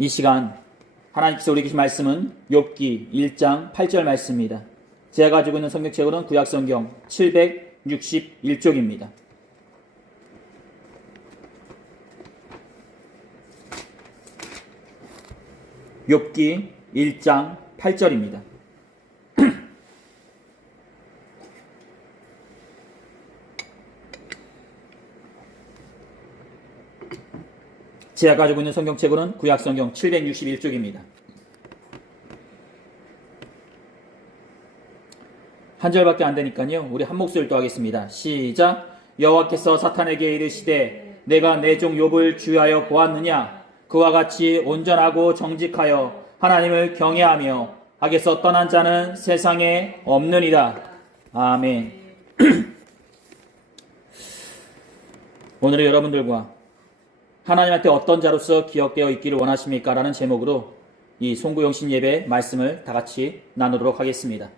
이 시간 하나님께서 우리에게 주신 말씀은 욥기 1장 8절 말씀입니다. 제가 가지고 있는 성경책으로는 구약성경 761쪽입니다. 욥기 1장 8절입니다. 제가 가지고 있는 성경책으로는 구약성경 761쪽입니다. 한 절밖에 안 되니까요. 우리 한 목소리를 또 하겠습니다. 시작. 여호와께서 사탄에게 이르시되 내가 내 종 욥을 주의하여 보았느냐? 그와 같이 온전하고 정직하여 하나님을 경외하며 악에서 떠난 자는 세상에 없느니라. 아멘. 오늘은 여러분들과 하나님한테 어떤 자로서 기억되어 있기를 원하십니까? 라는 제목으로 이 송구영신 예배 말씀을 다 같이 나누도록 하겠습니다.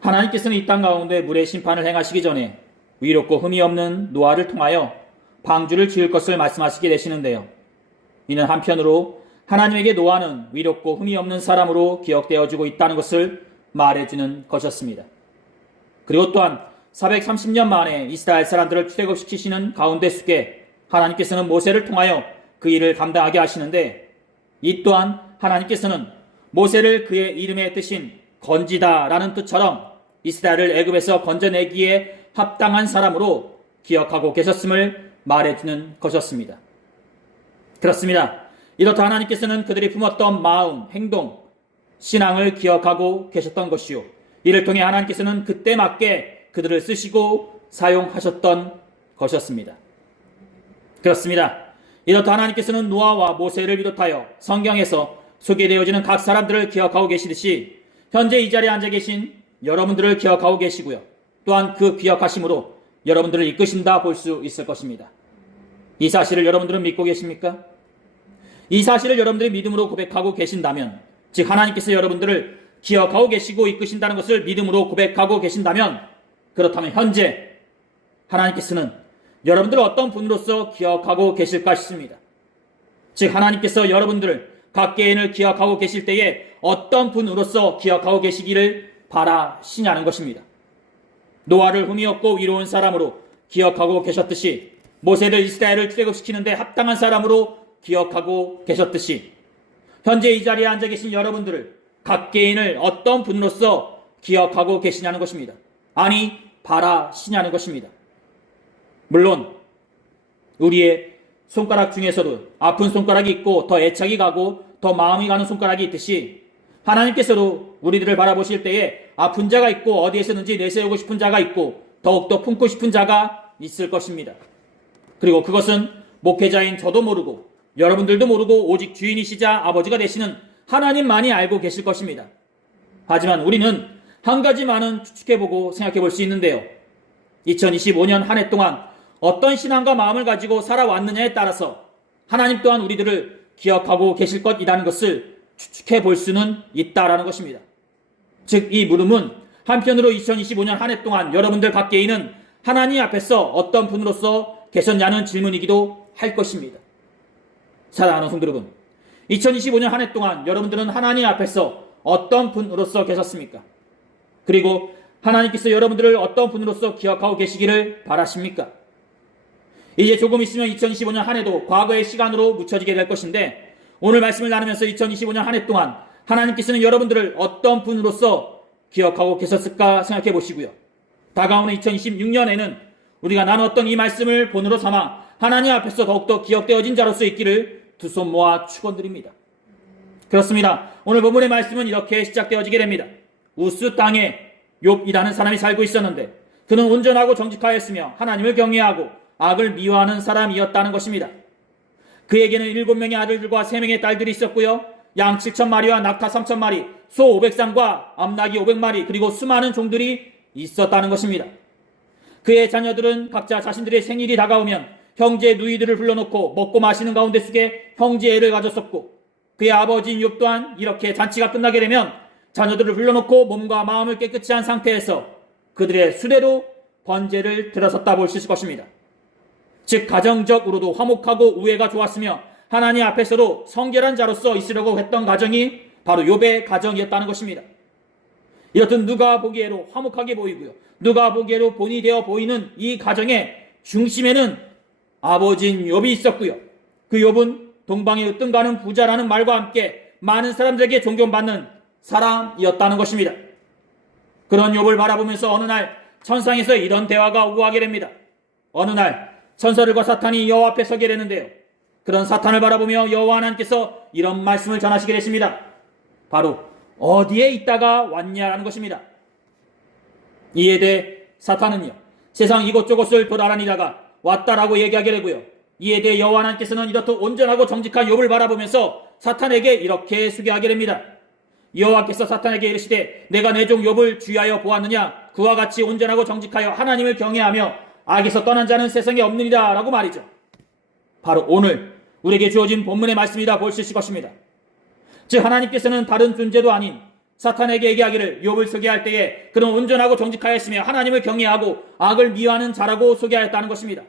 하나님께서는 이 땅 가운데 물의 심판을 행하시기 전에 위롭고 흠이 없는 노아를 통하여 방주를 지을 것을 말씀하시게 되시는데요. 이는 한편으로 하나님에게 노아는 위롭고 흠이 없는 사람으로 기억되어지고 있다는 것을 말해주는 것이었습니다. 그리고 또한 430년 만에 이스라엘 사람들을 출애굽시키시는 가운데 속에 하나님께서는 모세를 통하여 그 일을 감당하게 하시는데, 이 또한 하나님께서는 모세를 그의 이름에 뜻인 건지다라는 뜻처럼 이스라엘을 애굽에서 건져내기에 합당한 사람으로 기억하고 계셨음을 말해주는 것이었습니다. 그렇습니다. 이렇다 하나님께서는 그들이 품었던 마음, 행동, 신앙을 기억하고 계셨던 것이요, 이를 통해 하나님께서는 그때 맞게 그들을 쓰시고 사용하셨던 것이었습니다. 그렇습니다. 이렇다 하나님께서는 노아와 모세를 비롯하여 성경에서 소개되어지는 각 사람들을 기억하고 계시듯이 현재 이 자리에 앉아 계신 여러분들을 기억하고 계시고요, 또한 그 기억하심으로 여러분들을 이끄신다 볼 수 있을 것입니다. 이 사실을 여러분들은 믿고 계십니까? 이 사실을 여러분들이 믿음으로 고백하고 계신다면, 즉 하나님께서 여러분들을 기억하고 계시고 이끄신다는 것을 믿음으로 고백하고 계신다면, 그렇다면 현재 하나님께서는 여러분들을 어떤 분으로서 기억하고 계실까 싶습니다. 즉 하나님께서 여러분들을 각 개인을 기억하고 계실 때에 어떤 분으로서 기억하고 계시기를 바라시냐는 것입니다. 노아를 흠이 없고 위로운 사람으로 기억하고 계셨듯이, 모세를 이스라엘을 출애굽시키는데 합당한 사람으로 기억하고 계셨듯이, 현재 이 자리에 앉아 계신 여러분들을 각 개인을 어떤 분으로서 기억하고 계시냐는 것입니다. 아니, 바라시냐는 것입니다. 물론 우리의 손가락 중에서도 아픈 손가락이 있고 더 애착이 가고 더 마음이 가는 손가락이 있듯이, 하나님께서도 우리들을 바라보실 때에 아픈 자가 있고 어디에서든지 내세우고 싶은 자가 있고 더욱더 품고 싶은 자가 있을 것입니다. 그리고 그것은 목회자인 저도 모르고 여러분들도 모르고 오직 주인이시자 아버지가 되시는 하나님만이 알고 계실 것입니다. 하지만 우리는 한 가지만은 추측해보고 생각해볼 수 있는데요, 2025년 한 해 동안 어떤 신앙과 마음을 가지고 살아왔느냐에 따라서 하나님 또한 우리들을 기억하고 계실 것이라는 것을 추측해 볼 수는 있다라는 것입니다. 즉 이 물음은 한편으로 2025년 한 해 동안 여러분들 각 개인은 하나님 앞에서 어떤 분으로서 계셨냐는 질문이기도 할 것입니다. 사랑하는 성도 여러분, 2025년 한 해 동안 여러분들은 하나님 앞에서 어떤 분으로서 계셨습니까? 그리고 하나님께서 여러분들을 어떤 분으로서 기억하고 계시기를 바라십니까? 이제 조금 있으면 2025년 한 해도 과거의 시간으로 묻혀지게 될 것인데, 오늘 말씀을 나누면서 2025년 한 해 동안 하나님께서는 여러분들을 어떤 분으로서 기억하고 계셨을까 생각해 보시고요, 다가오는 2026년에는 우리가 나눴던 이 말씀을 본으로 삼아 하나님 앞에서 더욱더 기억되어진 자로서 있기를 두 손 모아 축원드립니다. 그렇습니다. 오늘 본문의 말씀은 이렇게 시작되어지게 됩니다. 우스 땅에 욥이라는 사람이 살고 있었는데 그는 온전하고 정직하였으며 하나님을 경외하고 악을 미워하는 사람이었다는 것입니다. 그에게는 7명의 아들들과 3명의 딸들이 있었고요, 양 7,000마리와 낙타 3,000마리, 소 500쌍과 암나귀 500마리, 그리고 수많은 종들이 있었다는 것입니다. 그의 자녀들은 각자 자신들의 생일이 다가오면 형제 누이들을 불러놓고 먹고 마시는 가운데 속에 형제애를 가졌었고, 그의 아버지인 욥 또한 이렇게 잔치가 끝나게 되면 자녀들을 불러놓고 몸과 마음을 깨끗이 한 상태에서 그들의 수레로 번제를 들어섰다 볼 수 있을 것입니다. 즉 가정적으로도 화목하고 우애가 좋았으며 하나님 앞에서도 성결한 자로서 있으려고 했던 가정이 바로 욥의 가정이었다는 것입니다. 이렇듯 누가 보기에도 화목하게 보이고요, 누가 보기에도 본이 되어 보이는 이 가정의 중심에는 아버지인 욥이 있었고요, 그 욥은 동방의 으뜸가는 부자라는 말과 함께 많은 사람들에게 존경받는 사람이었다는 것입니다. 그런 욥을 바라보면서 어느 날 천상에서 이런 대화가 오고 가게 됩니다. 어느 날 천사들과 사탄이 여호와 앞에 서게 되는데요, 그런 사탄을 바라보며 여호와 하나님께서 이런 말씀을 전하시게 되십니다. 바로 어디에 있다가 왔냐라는 것입니다. 이에 대해 사탄은요, 세상 이곳저곳을 돌아다니다가 왔다라고 얘기하게 되고요, 이에 대해 여호와 하나님께서는 이렇듯 온전하고 정직한 욥을 바라보면서 사탄에게 이렇게 수계하게 됩니다. 여호와께서 사탄에게 이르시되 내가 내 종 욥을 주의하여 보았느냐, 그와 같이 온전하고 정직하여 하나님을 경외하며 악에서 떠난 자는 세상에 없느니라 라고 말이죠. 바로 오늘 우리에게 주어진 본문의 말씀이라 볼 수 있을 것입니다. 즉 하나님께서는 다른 존재도 아닌 사탄에게 얘기하기를 욥을 소개할 때에 그는 온전하고 정직하였으며 하나님을 경외하고 악을 미워하는 자라고 소개하였다는 것입니다.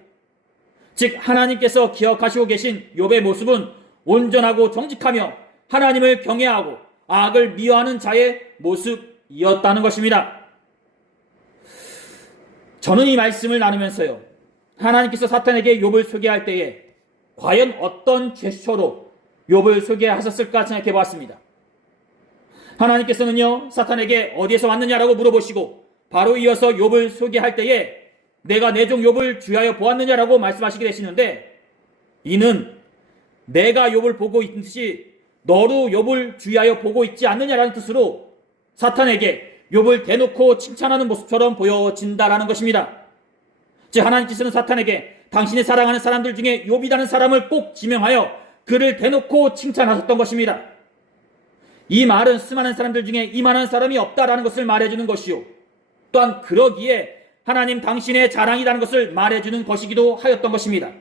즉 하나님께서 기억하시고 계신 욥의 모습은 온전하고 정직하며 하나님을 경외하고 악을 미워하는 자의 모습이었다는 것입니다. 저는 이 말씀을 나누면서요, 하나님께서 사탄에게 욥을 소개할 때에 과연 어떤 제스처로 욥을 소개하셨을까 생각해 보았습니다. 하나님께서는요, 사탄에게 어디에서 왔느냐라고 물어보시고 바로 이어서 욥을 소개할 때에 내가 내 종 욥을 주의하여 보았느냐라고 말씀하시게 되시는데, 이는 내가 욥을 보고 있는 듯이 너도 욥을 주의하여 보고 있지 않느냐라는 뜻으로 사탄에게 욥을 대놓고 칭찬하는 모습처럼 보여진다라는 것입니다. 즉 하나님께서는 사탄에게 당신이 사랑하는 사람들 중에 욥이라는 사람을 꼭 지명하여 그를 대놓고 칭찬하셨던 것입니다. 이 말은 수많은 사람들 중에 이만한 사람이 없다라는 것을 말해주는 것이요, 또한 그러기에 하나님 당신의 자랑이라는 것을 말해주는 것이기도 하였던 것입니다.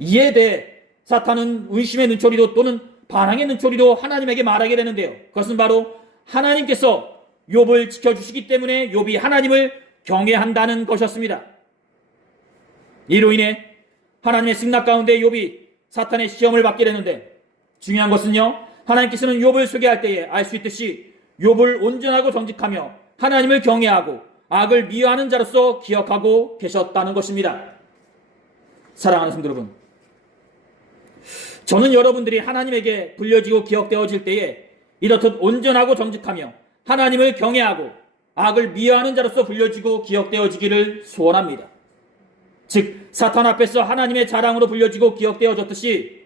이에 대해 사탄은 의심의 눈초리도 또는 반항의 눈초리도 하나님에게 말하게 되는데요, 그것은 바로 하나님께서 욥을 지켜주시기 때문에 욥이 하나님을 경외한다는 것이었습니다. 이로 인해 하나님의 승낙 가운데 욥이 사탄의 시험을 받게 되는데, 중요한 것은요, 하나님께서는 욥을 소개할 때에 알 수 있듯이 욥을 온전하고 정직하며 하나님을 경외하고 악을 미워하는 자로서 기억하고 계셨다는 것입니다. 사랑하는 성도 여러분, 저는 여러분들이 하나님에게 불려지고 기억되어질 때에 이렇듯 온전하고 정직하며 하나님을 경외하고 악을 미워하는 자로서 불려지고 기억되어지기를 소원합니다. 즉 사탄 앞에서 하나님의 자랑으로 불려지고 기억되어졌듯이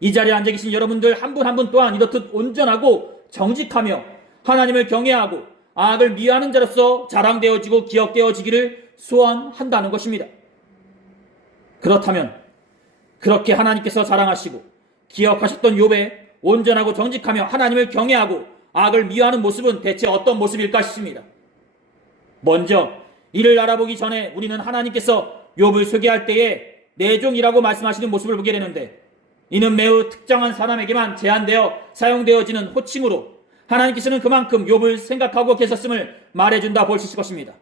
이 자리에 앉아 계신 여러분들 한 분 한 분 또한 이렇듯 온전하고 정직하며 하나님을 경외하고 악을 미워하는 자로서 자랑되어지고 기억되어지기를 소원한다는 것입니다. 그렇다면 그렇게 하나님께서 자랑하시고 기억하셨던 욥의 온전하고 정직하며 하나님을 경외하고 악을 미워하는 모습은 대체 어떤 모습일까 싶습니다. 먼저 이를 알아보기 전에 우리는 하나님께서 욥을 소개할 때에 내 종이라고 말씀하시는 모습을 보게 되는데, 이는 매우 특정한 사람에게만 제한되어 사용되어지는 호칭으로 하나님께서는 그만큼 욥을 생각하고 계셨음을 말해준다 볼 수 있을 것입니다.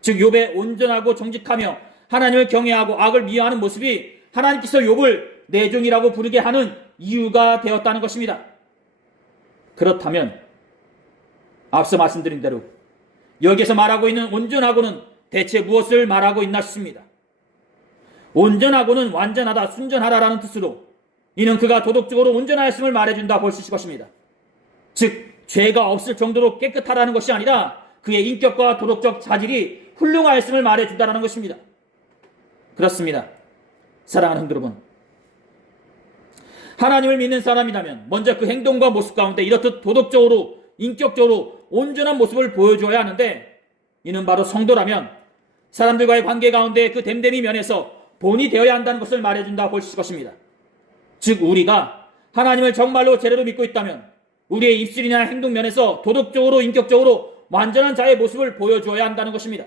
즉 욥의 온전하고 정직하며 하나님을 경외하고 악을 미워하는 모습이 하나님께서 욥을 내 종이라고 부르게 하는 이유가 되었다는 것입니다. 그렇다면 앞서 말씀드린 대로 여기에서 말하고 있는 온전하고는 대체 무엇을 말하고 있나 싶습니다. 온전하고는 완전하다, 순전하다라는 뜻으로 이는 그가 도덕적으로 온전하였음을 말해준다 볼 수 있을 것입니다. 즉 죄가 없을 정도로 깨끗하다는 것이 아니라 그의 인격과 도덕적 자질이 훌륭하였음을 말해준다는 것입니다. 그렇습니다. 사랑하는 성도 여러분, 하나님을 믿는 사람이라면 먼저 그 행동과 모습 가운데 이렇듯 도덕적으로 인격적으로 온전한 모습을 보여줘야 하는데, 이는 바로 성도라면 사람들과의 관계 가운데 그 됨됨이 면에서 본이 되어야 한다는 것을 말해준다 볼 수 있을 것입니다. 즉 우리가 하나님을 정말로 제대로 믿고 있다면 우리의 입술이나 행동 면에서 도덕적으로 인격적으로 완전한 자의 모습을 보여줘야 한다는 것입니다.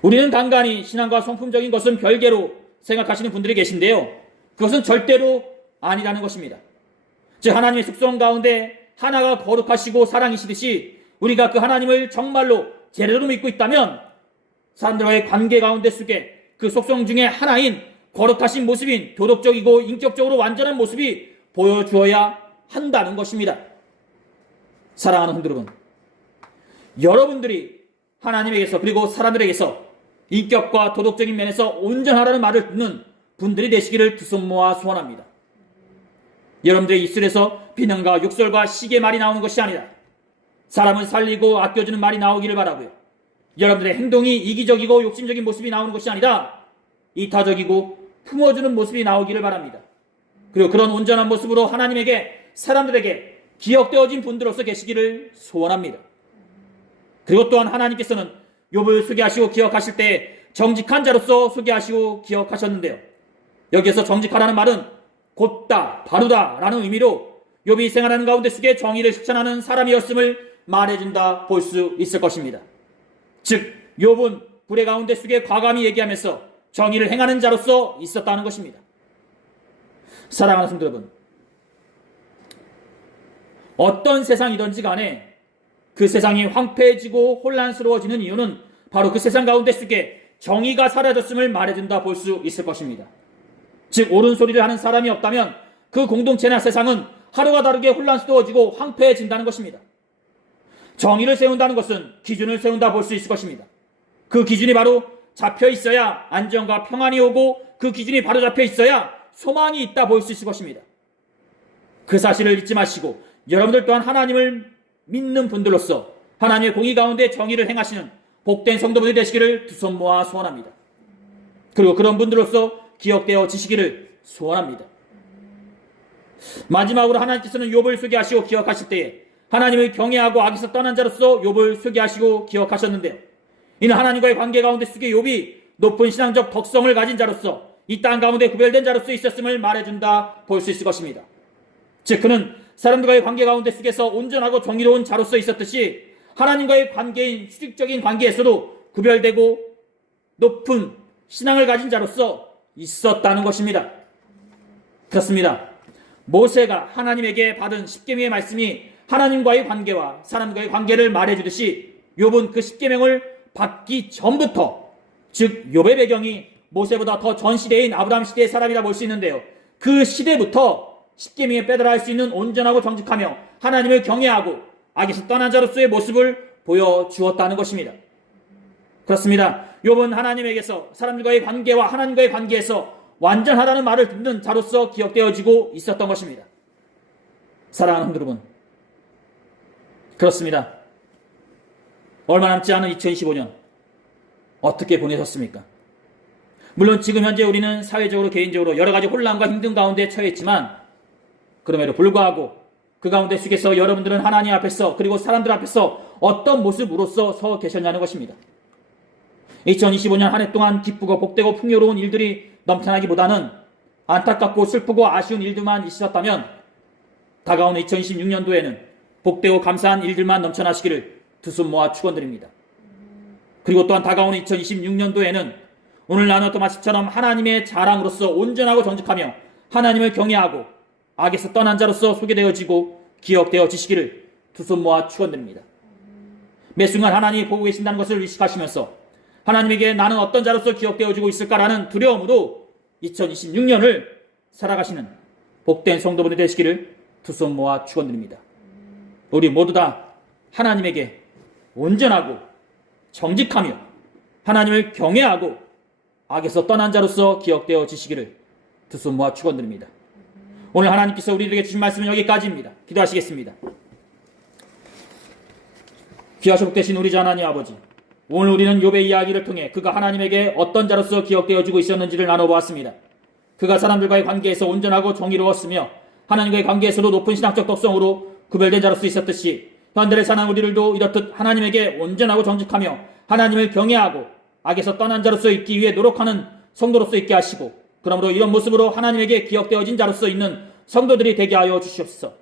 우리는 간간히 신앙과 성품적인 것은 별개로 생각하시는 분들이 계신데요, 그것은 절대로 아니라는 것입니다. 즉 하나님의 속성 가운데 하나가 거룩하시고 사랑이시듯이 우리가 그 하나님을 정말로 제대로 믿고 있다면 사람들과의 관계 가운데 속에 그 속성 중에 하나인 거룩하신 모습인 도덕적이고 인격적으로 완전한 모습이 보여주어야 한다는 것입니다. 사랑하는 성도 여러분, 여러분들이 하나님에게서 그리고 사람들에게서 인격과 도덕적인 면에서 온전하라는 말을 듣는 분들이 되시기를 두 손 모아 소원합니다. 여러분들의 입술에서 비난과 욕설과 시기의 말이 나오는 것이 아니라 사람을 살리고 아껴주는 말이 나오기를 바라고요. 여러분들의 행동이 이기적이고 욕심적인 모습이 나오는 것이 아니라 이타적이고 품어주는 모습이 나오기를 바랍니다. 그리고 그런 온전한 모습으로 하나님에게, 사람들에게 기억되어진 분들로서 계시기를 소원합니다. 그리고 또한 하나님께서는 욥을 소개하시고 기억하실 때 정직한 자로서 소개하시고 기억하셨는데요. 여기에서 정직하라는 말은 곧다, 바르다 라는 의미로 욥이 생활하는 가운데 속에 정의를 실천하는 사람이었음을 말해준다 볼 수 있을 것입니다. 즉 욥은 불의 가운데 속에 과감히 얘기하면서 정의를 행하는 자로서 있었다는 것입니다. 사랑하는 성도 여러분, 어떤 세상이든지 간에 그 세상이 황폐해지고 혼란스러워지는 이유는 바로 그 세상 가운데 속에 정의가 사라졌음을 말해준다 볼 수 있을 것입니다. 즉 옳은 소리를 하는 사람이 없다면 그 공동체나 세상은 하루가 다르게 혼란스러워지고 황폐해진다는 것입니다. 정의를 세운다는 것은 기준을 세운다 볼 수 있을 것입니다. 그 기준이 바로 잡혀 있어야 안정과 평안이 오고 그 기준이 바로 잡혀 있어야 소망이 있다 볼 수 있을 것입니다. 그 사실을 잊지 마시고 여러분들 또한 하나님을 믿는 분들로서 하나님의 공의 가운데 정의를 행하시는 복된 성도분이 되시기를 두 손 모아 소원합니다. 그리고 그런 분들로서 기억되어 지시기를 소원합니다. 마지막으로 하나님께서는 욥을 소개하시고 기억하실 때에 하나님을 경외하고 악에서 떠난 자로서 욥을 소개하시고 기억하셨는데요. 이는 하나님과의 관계 가운데 속에 욥이 높은 신앙적 덕성을 가진 자로서 이 땅 가운데 구별된 자로서 있었음을 말해준다 볼 수 있을 것입니다. 즉 그는 사람들과의 관계 가운데 속에서 온전하고 정의로운 자로서 있었듯이 하나님과의 관계인 수직적인 관계에서도 구별되고 높은 신앙을 가진 자로서 있었다는 것입니다. 그렇습니다. 모세가 하나님에게 받은 십계명의 말씀이 하나님과의 관계와 사람과의 관계를 말해주듯이 욥은 그 십계명을 받기 전부터, 즉 욥의 배경이 모세보다 더 전 시대인 아브라함 시대의 사람이라 볼 수 있는데요. 그 시대부터 십계명에 빼달아 할 수 있는 온전하고 정직하며 하나님을 경외하고 악에서 떠난 자로서의 모습을 보여주었다는 것입니다. 그렇습니다. 욥은 하나님에게서 사람들과의 관계와 하나님과의 관계에서 완전하다는 말을 듣는 자로서 기억되어지고 있었던 것입니다. 사랑하는 성도 여러분, 그렇습니다. 얼마 남지 않은 2025년 어떻게 보내셨습니까? 물론 지금 현재 우리는 사회적으로 개인적으로 여러 가지 혼란과 힘든 가운데 처했지만 그럼에도 불구하고 그 가운데 속에서 여러분들은 하나님 앞에서 그리고 사람들 앞에서 어떤 모습으로서 서 계셨냐는 것입니다. 2025년 한 해 동안 기쁘고 복되고 풍요로운 일들이 넘쳐나기보다는 안타깝고 슬프고 아쉬운 일들만 있었다면 다가오는 2026년도에는 복되고 감사한 일들만 넘쳐나시기를 두 손 모아 축원드립니다. 그리고 또한 다가오는 2026년도에는 오늘 나눴던 말씀처럼 하나님의 자랑으로서 온전하고 정직하며 하나님을 경외하고 악에서 떠난 자로서 소개되어지고 기억되어지시기를 두 손 모아 축원드립니다. 매 순간 하나님이 보고 계신다는 것을 의식하시면서 하나님에게 나는 어떤 자로서 기억되어지고 있을까라는 두려움으로 2026년을 살아가시는 복된 성도분이 되시기를 두 손 모아 축원드립니다. 우리 모두 다 하나님에게 온전하고 정직하며 하나님을 경외하고 악에서 떠난 자로서 기억되어지시기를 두 손 모아 축원드립니다. 오늘 하나님께서 우리에게 주신 말씀은 여기까지입니다. 기도하시겠습니다. 귀하시고 복되신 우리 주 하나님 아버지, 오늘 우리는 욥의 이야기를 통해 그가 하나님에게 어떤 자로서 기억되어지고 있었는지를 나눠보았습니다. 그가 사람들과의 관계에서 온전하고 정의로웠으며 하나님과의 관계에서도 높은 신학적 덕성으로 구별된 자로서 있었듯이 현대를 사는 우리들도 이렇듯 하나님에게 온전하고 정직하며 하나님을 경외하고 악에서 떠난 자로서 있기 위해 노력하는 성도로서 있게 하시고 그러므로 이런 모습으로 하나님에게 기억되어진 자로서 있는 성도들이 되게 하여 주시옵소서.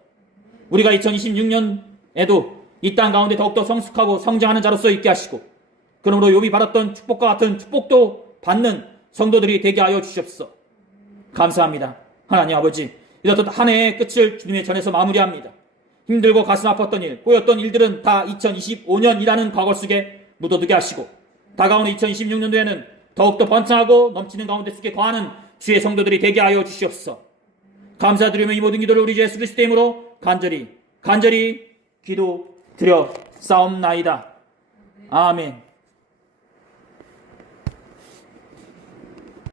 우리가 2026년에도 이 땅 가운데 더욱더 성숙하고 성장하는 자로서 있게 하시고 그러므로 욥이 받았던 축복과 같은 축복도 받는 성도들이 되게 하여 주시옵소서. 감사합니다. 하나님 아버지, 이렇듯 한 해의 끝을 주님의 전에서 마무리합니다. 힘들고 가슴 아팠던 일, 꼬였던 일들은 다 2025년이라는 과거 속에 묻어두게 하시고 다가오는 2026년도에는 더욱더 번창하고 넘치는 가운데 속에 거하는 주의 성도들이 되게 하여 주시옵소서. 감사드리며 이 모든 기도를 우리 주 예수 그리스도의 이름으로 간절히 기도 드려 싸움나이다. 아멘.